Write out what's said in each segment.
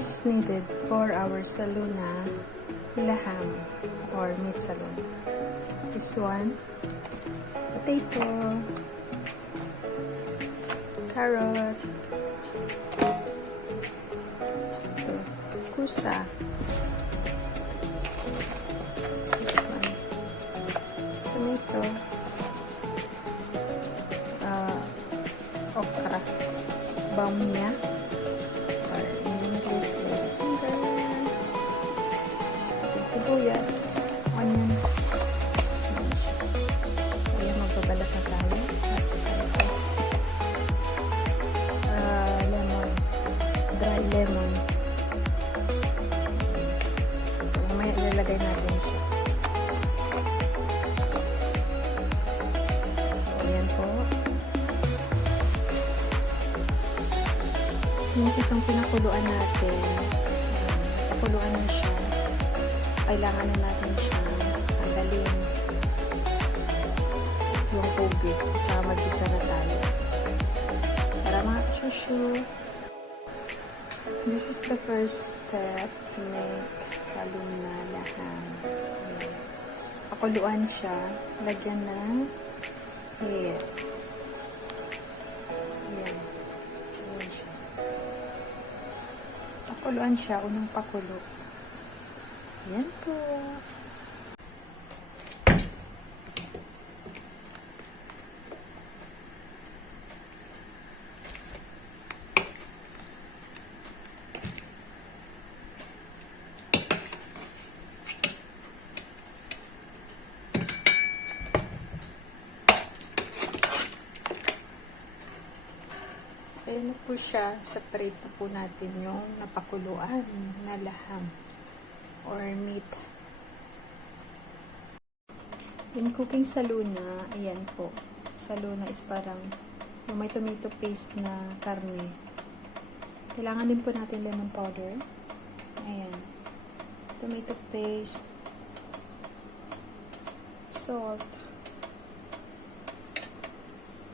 is needed for our saluna laham or meat saluna. This one, potato, carrot, ito, kusa, this one, tomato, okra, bamya, or in English, sibuyas, onion. Ayan, magbabalat na tayo. At saka ito, lemon, dry lemon. So, mamaya ilalagay natin siya. So, ayan po. Since itong pinakuluan natin, pakuluan na siya, kailangan na natin siya tanggalin yung tubig, tsaka mag-isa na tayo para makashushu. This is the first step to make saluna laham. Pakuluan siya, lagyan ng hair. Ayan. Ayan siya. Pakuluan siya, unang pakulo. Yan po. Ayan na po siya. Separate na po natin yung napakuluan na laham or meat. In cooking saluna, ayan po. Saluna is parang yung may tomato paste na karne. Kailangan din po natin lemon powder. Ayan. Tomato paste. Salt.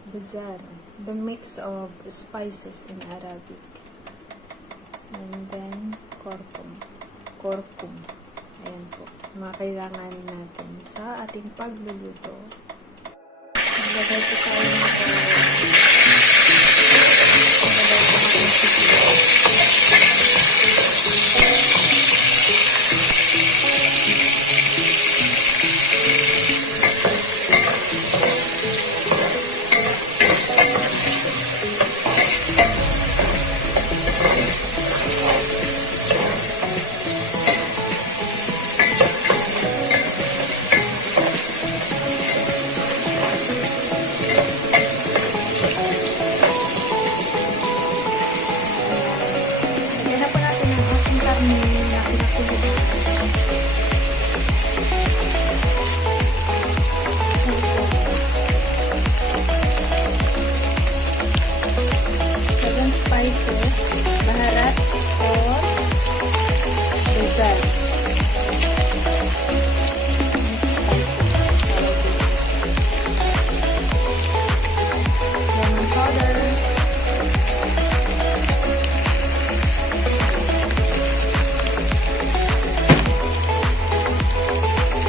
Bazar. The mix of spices in Arabic. And then, korkum. Ayan po. Mga kailanganin natin sa ating pagluluto. Maglagay po tayo ng spices, baharat or bazar. Spices. Lemon powder.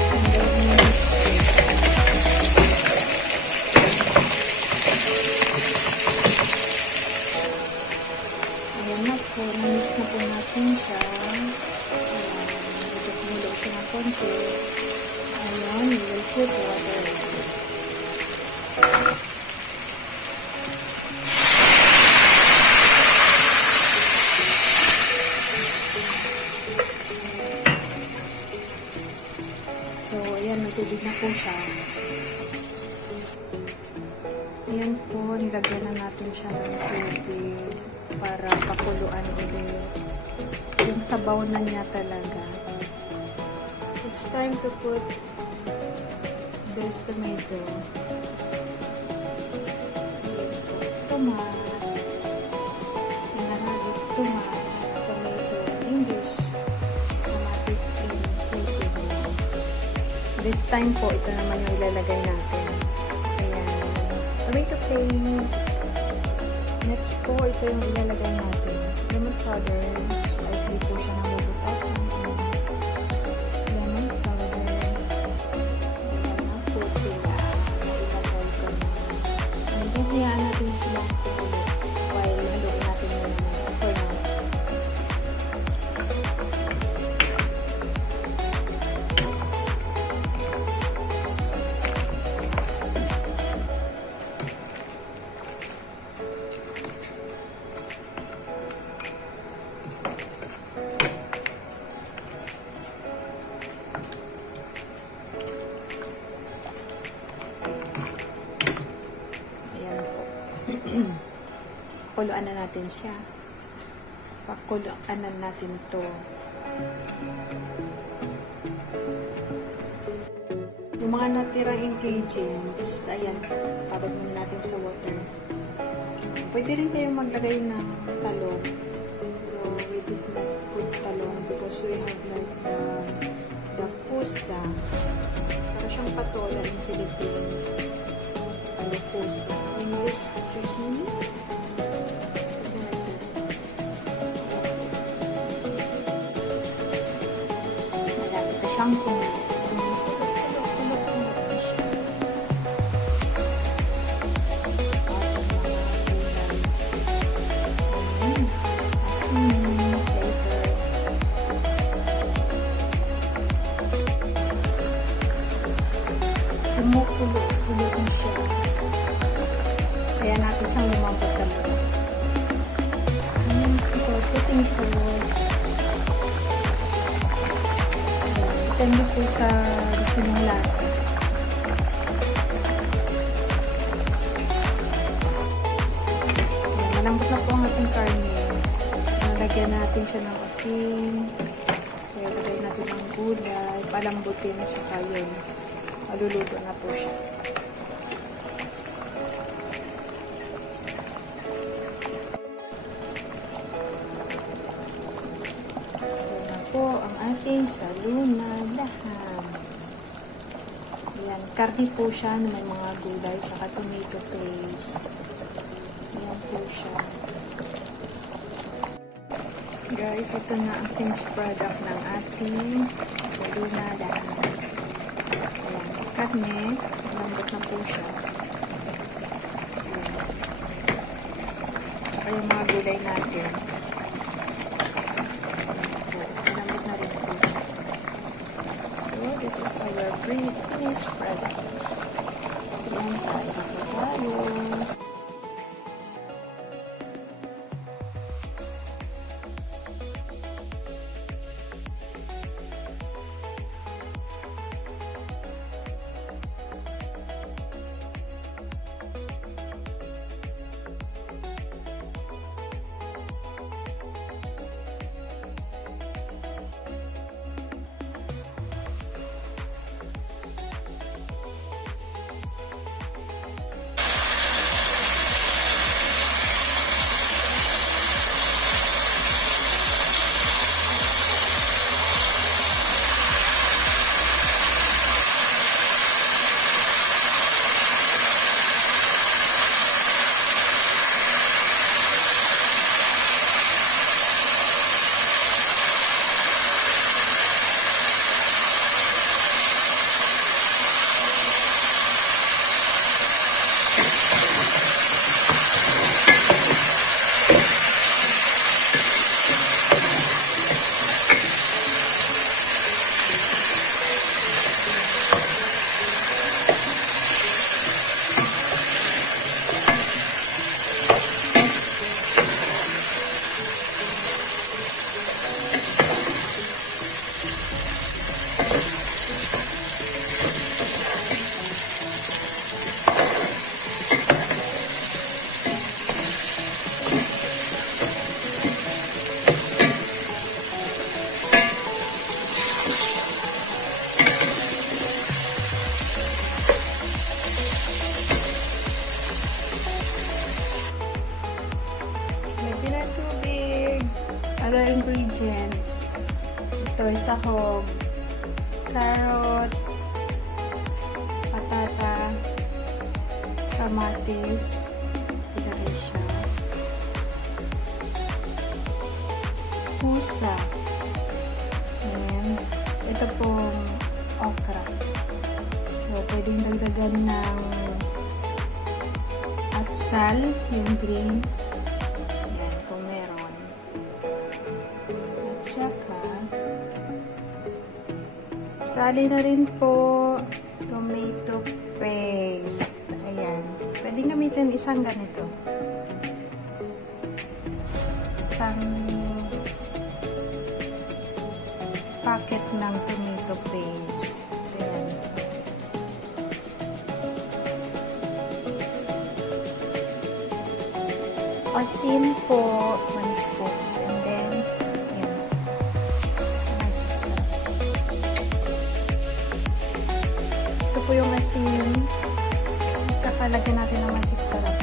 And then mix it. Ayan na po, na-mix na po natin siya. Medyo kumulo siya na konti. Ayan, we will put water. So, ayan, natubig na po siya. Ayan po, nilagyan na natin siya ng tubig para pakuluan ulit yung sabaw na niya talaga. It's time to put this tomato, tomato, English, tomatis in Filipino. This time po, ito naman yung ilalagay natin. Ayan, tomato paste. Next po, ito yung ilalagay natin. lemon powder. Slightly po siya nabubutasan. Lemon powder. Ayan na po sila. Nailagay ko na. And then, hayaan natin silang kumulo while haluin natin muna for now. Pakuluan na natin siya. Pakuluan na natin to. Yung mga natirang ingredients, ayan, tabad muna natin sa water. Pwede rin kayong maglagay ng talong. Pero we did not put talong because we have like the pusa. Para siyang patola in Philippines. Ano pusa. English, susini. Siyang kumukulo siya. Kaya natin siyang lumambot kami. Putting salt. Depende po sa gusto nyong lasa. Ayan, malambot na po ang ating karne. Nalagyan natin siya ng asin. Kaya lagay natin ng gulay. Palambutin na siya kayo. Maluluto na po siya. Po ang ating saluna laham. Ayan, karne po siya na may mga gulay tsaka tomato paste. Ayan po siya. Guys, ito na ang finished product ng ating saluna laham. Ayan, karne, malambot na po siya. Ayan. Tsaka yung mga gulay natin. This is our finished product. Ayan, tayo po tayo. Other ingredients. Ito ay sahog, carrot, patata, kamatis, ilagay siya. pusa. And ito pong okra. So, pwedeng dagdagan ng atsal, yung green. Yan, kung meron. At saka, sali na rin po tomato paste. Ayan. Pwedeng gamitin isang ganito. Isang packet ng tomato paste. Ayan. Asin po, 1 spoon. And then, ayan. Magic sarap. Ito po yung asin. Tsaka lagyan natin ng magic sarap.